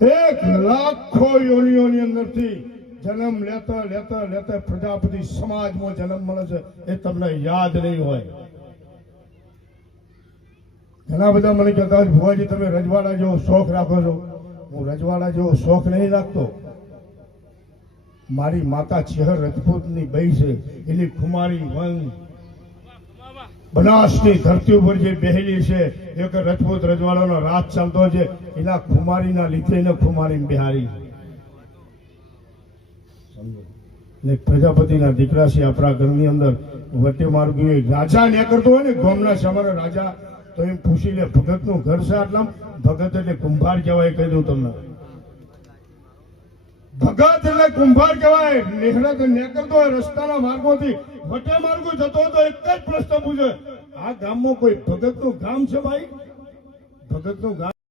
લાખો યોનિઓની અંદરથી જન્મ લેતા લેતા લેતા પ્રજાપતિ સમાજમાં જન્મ મળે છે એ તમને યાદ નહીં હોય. ઘણા બધા મને કહેતા હોય ભુવાજી તમે રજવાડા જેવો શોખ રાખો છો. હું રજવાડા જેવો શોખ નહીં રાખતો. મારી માતા ચેહર રજપૂતની બઈ છે, એની ખુમારી વંશ બનાસની ધરતી ઉપર જે બેહેલી છે, એક રજપૂત રજવાડાનો રાજ ચાલતો છે, એના ખુમારીના લીધે એને ખુમારી બિહારી ને પ્રજાપતિના દીકરા છે. આપણા ઘરની અંદર વટે માર્ગી રાજા ને કરતો હોય ને ગામના સમારે રાજા, તો એમ પૂછી લે ભગત નું ઘર છે આટલા. ભગત એટલે કુંભાર કહેવાય. કહી દઉં તમને, ભગત એટલે કુંભાર કહેવાય. નેહરત નેકરતો હોય રસ્તાના માર્ગોથી વટે માર્ગો જતો હતો, એક જ પ્રશ્ન પૂછે, આ ગામમાં કોઈ ભગત નું ગામ છે ભાઈ? ભગત નું ગામ